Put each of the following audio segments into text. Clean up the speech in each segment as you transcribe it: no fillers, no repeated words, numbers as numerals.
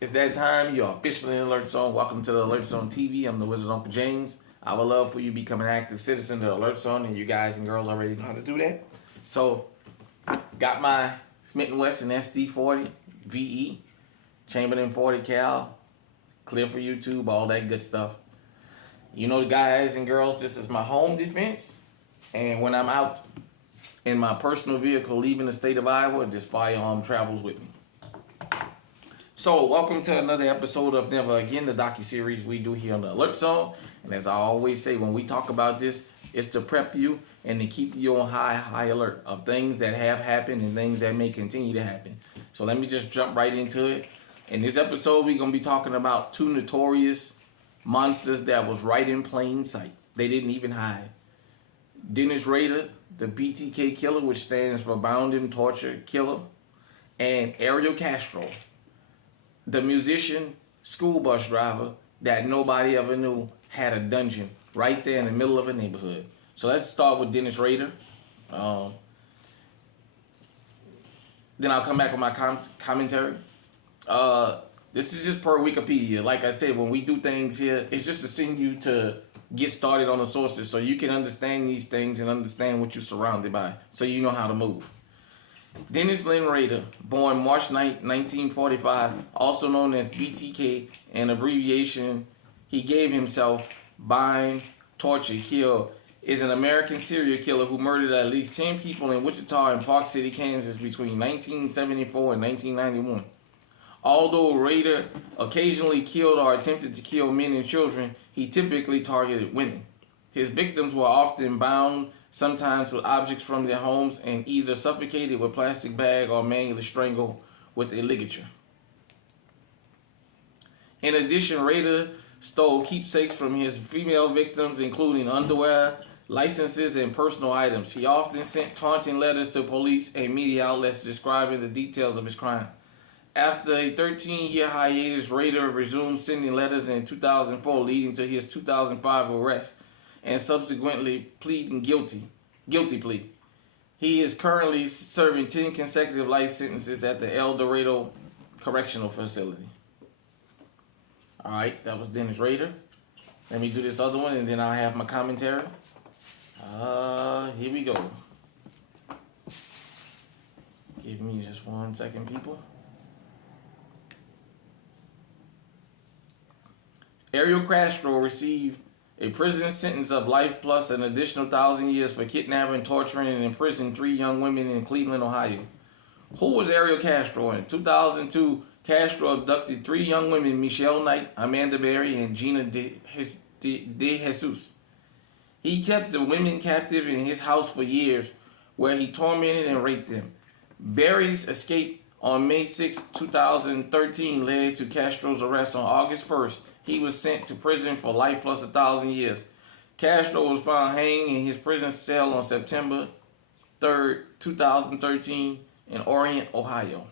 It's that time. You're officially in Alert Zone. Welcome to the Alert Zone TV. I'm the Wizard Uncle James. I would love for you to become an active citizen of the Alert Zone, and you guys and girls already know how to do that. So, got my Smith & Wesson SD40 VE, Chamberlain 40 cal, clear for YouTube, all that good stuff. You know, guys and girls, this is my home defense, and when I'm out in my personal vehicle leaving the state of Iowa, this firearm travels with me. So, welcome to another episode of Never Again, the docu-series we do here on the Alert Zone. And as I always say, when we talk about this, it's to prep you and to keep you on high alert of things that have happened and things that may continue to happen. So let me just jump right into it. In this episode, we're going to be talking about two notorious monsters that was right in plain sight. They didn't even hide. Dennis Rader, the BTK killer, which stands for Bound and Torture Killer, and Ariel Castro, the musician, school bus driver that nobody ever knew had a dungeon right there in the middle of a neighborhood. So let's start with Dennis Rader. Then I'll come back with my commentary. This is just per Wikipedia. Like I said, when we do things here, it's just to send you to get started on the sources so you can understand these things and understand what you're surrounded by so you know how to move. Dennis Lynn Rader, born March 9, 1945, also known as BTK, an abbreviation he gave himself, bind, torture, kill, is an American serial killer who murdered at least 10 people in Wichita and Park City, Kansas between 1974 and 1991. Although Rader occasionally killed or attempted to kill men and children, he typically targeted women. His victims were often bound, sometimes with objects from their homes, and either suffocated with plastic bag or manually strangled with a ligature. In addition, Rader stole keepsakes from his female victims, including underwear, licenses, and personal items. He often sent taunting letters to police and media outlets describing the details of his crime. After a 13-year hiatus, Rader resumed sending letters in 2004, leading to his 2005 arrest and subsequently pleading guilty plea. He is currently serving 10 consecutive life sentences at the El Dorado Correctional Facility. All right, that was Dennis Rader. Let me do this other one, and then I'll have my commentary. Here we go. Give me just 1 second, people. Ariel Castro received a prison sentence of life plus an additional 1,000 years for kidnapping, torturing, and imprisoning 3 young women in Cleveland, Ohio. Who was Ariel Castro? In 2002, Castro abducted 3 young women, Michelle Knight, Amanda Berry, and Gina de Jesus. He kept the women captive in his house for years, where he tormented and raped them. Berry's escape on May 6, 2013 led to Castro's arrest on August 1st. He was sent to prison for life plus 1,000 years. Castro was found hanging in his prison cell on September 3rd, 2013 in Orient, Ohio.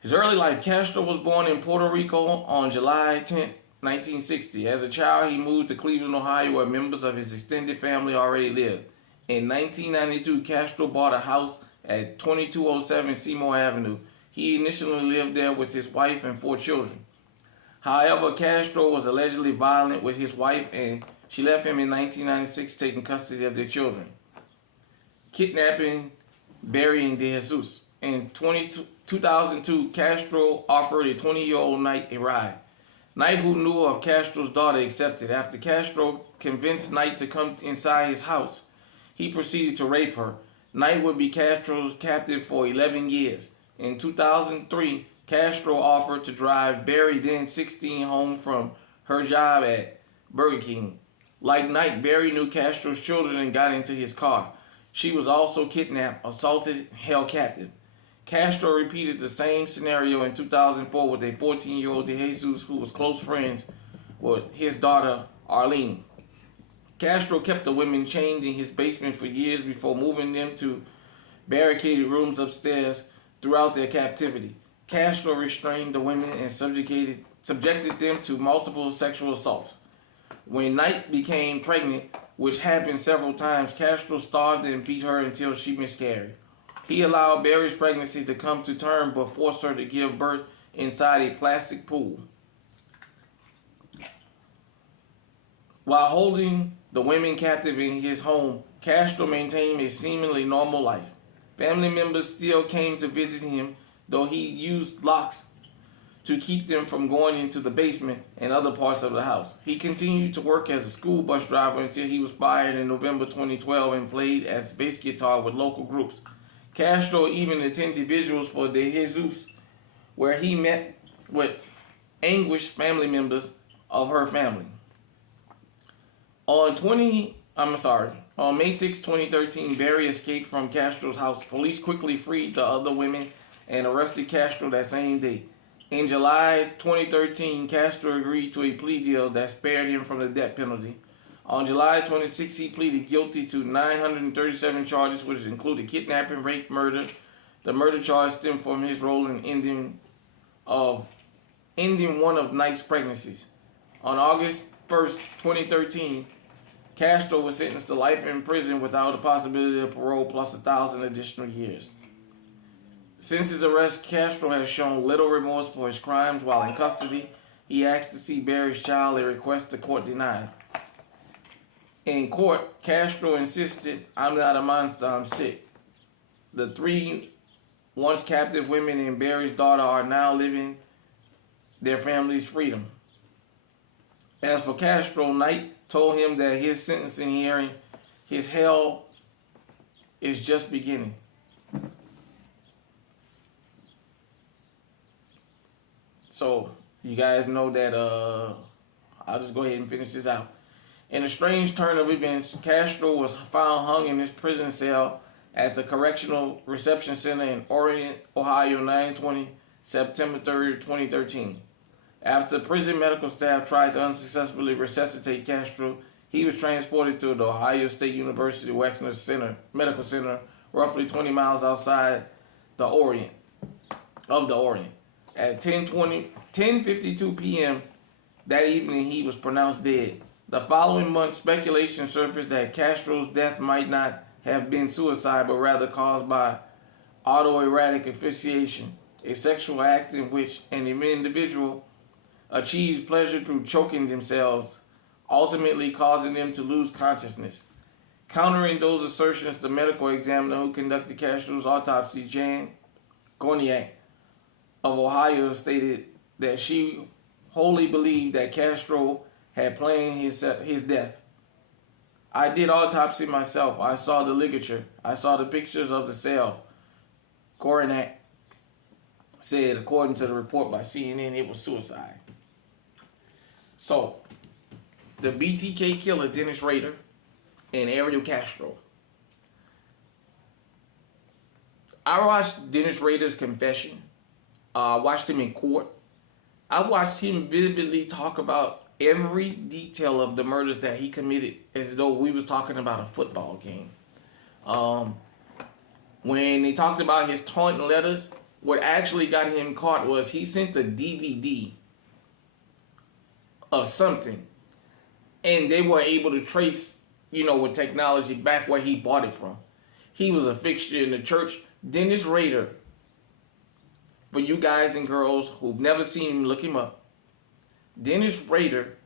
His early life. Castro was born in Puerto Rico on July 10, 1960. As a child, he moved to Cleveland, Ohio, where members of his extended family already lived. In 1992, Castro bought a house at 2207 Seymour Avenue. He initially lived there with his wife and 4 children. However, Castro was allegedly violent with his wife, and she left him in 1996, taking custody of their children. Kidnapping, Berry, and De Jesus. In 2002, Castro offered a 20-year-old Knight a ride. Knight, who knew of Castro's daughter, accepted. After Castro convinced Knight to come inside his house, he proceeded to rape her. Knight would be Castro's captive for 11 years. In 2003, Castro offered to drive Berry, then 16, home from her job at Burger King. Like Knight, Berry knew Castro's children and got into his car. She was also kidnapped, assaulted, held captive. Castro repeated the same scenario in 2004 with a 14-year-old De Jesus who was close friends with his daughter, Arlene. Castro kept the women chained in his basement for years before moving them to barricaded rooms upstairs. Throughout their captivity, Castro restrained the women and subjected them to multiple sexual assaults. When Knight became pregnant, which happened several times, Castro starved and beat her until she miscarried. He allowed Barry's pregnancy to come to term but forced her to give birth inside a plastic pool. While holding the women captive in his home, Castro maintained a seemingly normal life. Family members still came to visit him, though he used locks to keep them from going into the basement and other parts of the house. He continued to work as a school bus driver until he was fired in November 2012 and played as bass guitar with local groups. Castro even attended vigils for De Jesus, where he met with anguished family members of her family. On May 6, 2013, Barry escaped from Castro's house. Police quickly freed the other women and arrested Castro that same day. In July 2013, Castro agreed to a plea deal that spared him from the death penalty. On July 26, he pleaded guilty to 937 charges, which included kidnapping, rape, murder. The murder charge stemmed from his role in ending one of Knight's pregnancies. On August 1st, 2013, Castro was sentenced to life in prison without the possibility of parole plus 1,000 additional years. Since his arrest, Castro has shown little remorse for his crimes while in custody. He asked to see Barry's child, a request the court denied. In court, Castro insisted, "I'm not a monster, I'm sick." The three once captive women and Barry's daughter are now living their family's freedom. As for Castro, Knight told him that his sentencing hearing, his hell is just beginning. So, you guys know that, I'll just go ahead and finish this out. In a strange turn of events, Castro was found hung in his prison cell at the Correctional Reception Center in Orient, Ohio, 9/20, September 3rd, 2013. After prison medical staff tried to unsuccessfully resuscitate Castro, he was transported to the Ohio State University Wexner Medical Center, roughly 20 miles outside the Orient. At 10:52 p.m. that evening, he was pronounced dead. The following month, speculation surfaced that Castro's death might not have been suicide, but rather caused by autoerotic asphyxiation, a sexual act in which an individual achieves pleasure through choking themselves, ultimately causing them to lose consciousness. Countering those assertions, the medical examiner who conducted Castro's autopsy, Jan Gorniak of Ohio, stated that she wholly believed that Castro had planned his death. "I did autopsy myself. I saw the ligature. I saw the pictures of the cell," Gorniak said. According to the report by CNN, it was suicide. So, the BTK killer, Dennis Rader, and Ariel Castro. I watched Dennis Rader's confession. I watched him in court. I watched him vividly talk about every detail of the murders that he committed as though we was talking about a football game. When they talked about his taunting letters, what actually got him caught was he sent a DVD of something, and they were able to trace, with technology back where he bought it from. He was a fixture in the church. Dennis Rader, for you guys and girls who've never seen him, look him up. Dennis Rader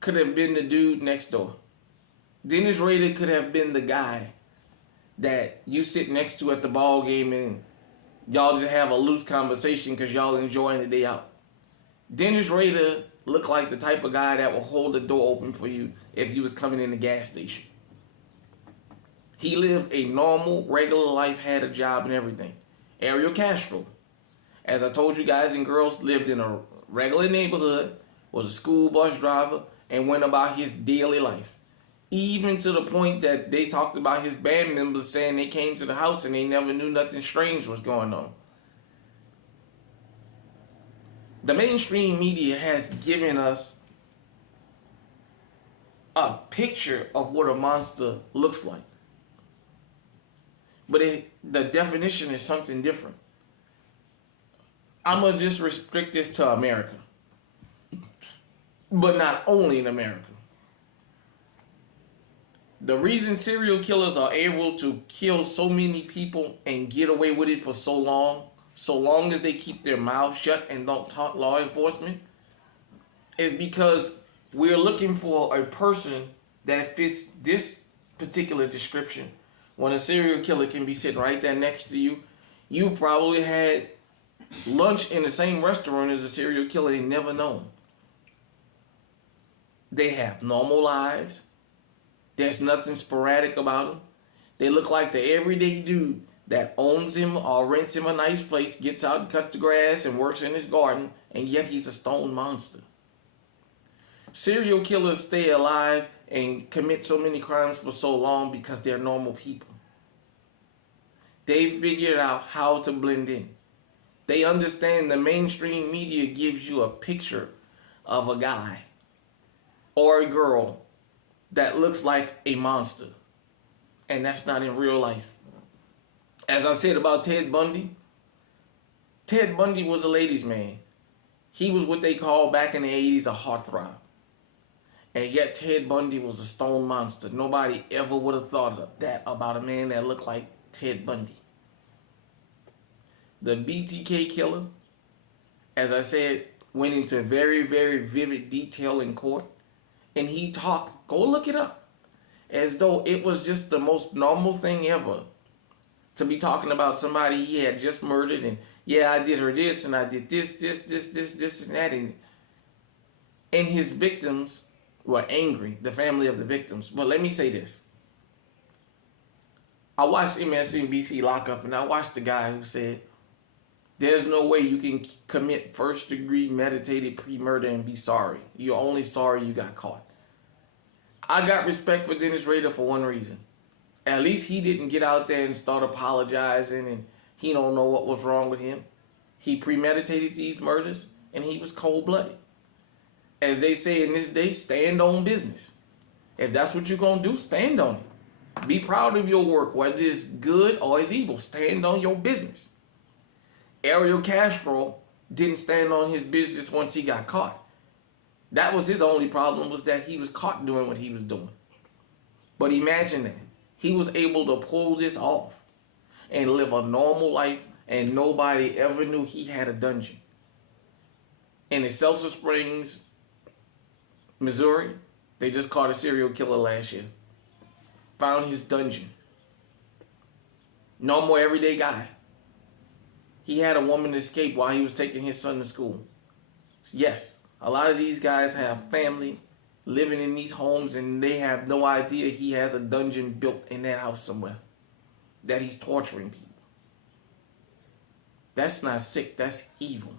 could have been the dude next door. Dennis Rader could have been the guy that you sit next to at the ball game and y'all just have a loose conversation because y'all enjoying the day out. Dennis Rader looked like the type of guy that will hold the door open for you if you was coming in the gas station. He lived a normal, regular life, had a job and everything. Ariel Castro, as I told you guys and girls, lived in a regular neighborhood, was a school bus driver, and went about his daily life. Even to the point that they talked about his band members saying they came to the house and they never knew nothing strange was going on. The mainstream media has given us a picture of what a monster looks like. But the definition is something different. I'm going to just restrict this to America. But not only in America. The reason serial killers are able to kill so many people and get away with it for so long as they keep their mouth shut and don't talk law enforcement, is because we're looking for a person that fits this particular description. When a serial killer can be sitting right there next to you, you probably had lunch in the same restaurant as a serial killer and never known. They have normal lives. There's nothing sporadic about them. They look like the everyday dude that owns him or rents him a nice place, gets out and cuts the grass and works in his garden, and yet he's a stone monster. Serial killers stay alive and commit so many crimes for so long because they're normal people. They figured out how to blend in. They understand the mainstream media gives you a picture of a guy or a girl that looks like a monster. And that's not in real life. As I said about Ted Bundy was a ladies' man. He was what they called back in the 80s a heartthrob. And yet Ted Bundy was a stone monster. Nobody ever would have thought of that about a man that looked like Ted Bundy. The BTK killer, as I said, went into very, very vivid detail in court. And he talked, go look it up, as though it was just the most normal thing ever to be talking about somebody he had just murdered. And yeah, I did her this, and I did this, and that. And his victims were angry, the family of the victims. But let me say this. I watched MSNBC Lockup, and I watched the guy who said, there's no way you can commit first-degree meditated pre-murder and be sorry. You're only sorry you got caught. I got respect for Dennis Rader for one reason. At least he didn't get out there and start apologizing, and he don't know what was wrong with him. He premeditated these murders, and he was cold-blooded. As they say in this day, stand on business. If that's what you're going to do, stand on it. Be proud of your work, whether it's good or it's evil. Stand on your business. Ariel Castro didn't stand on his business once he got caught. That was his only problem, was that he was caught doing what he was doing. But imagine that. He was able to pull this off and live a normal life, and nobody ever knew he had a dungeon. In Excelsior Springs, Missouri, they just caught a serial killer last year. Found his dungeon. Normal everyday guy. He had a woman escape while he was taking his son to school. Yes, a lot of these guys have family living in these homes, and they have no idea he has a dungeon built in that house somewhere that he's torturing people. That's not sick, that's evil.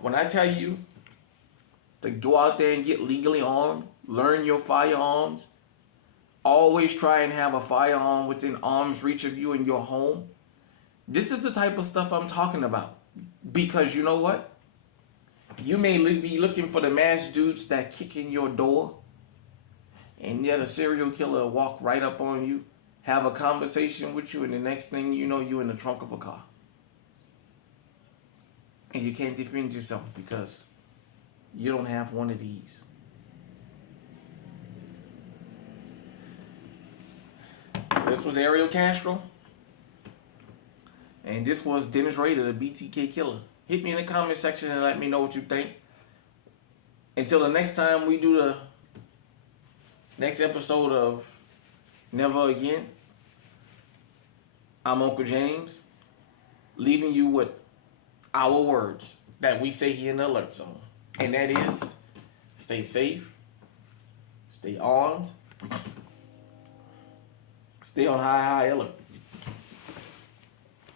When I tell you to go out there and get legally armed, learn your firearms, always try and have a firearm within arm's reach of you in your home, this is the type of stuff I'm talking about. Because you know what? You may be looking for the mass dudes that kick in your door, and yet a serial killer will walk right up on you, have a conversation with you, and the next thing you know, you're in the trunk of a car. And you can't defend yourself because you don't have one of these. This was Ariel Castro. And this was Dennis Rader, the BTK killer. Hit me in the comment section and let me know what you think. Until the next time we do the next episode of Never Again, I'm Uncle James, leaving you with our words that we say here in the Alert Zone. And that is, stay safe, stay armed, stay on high alert.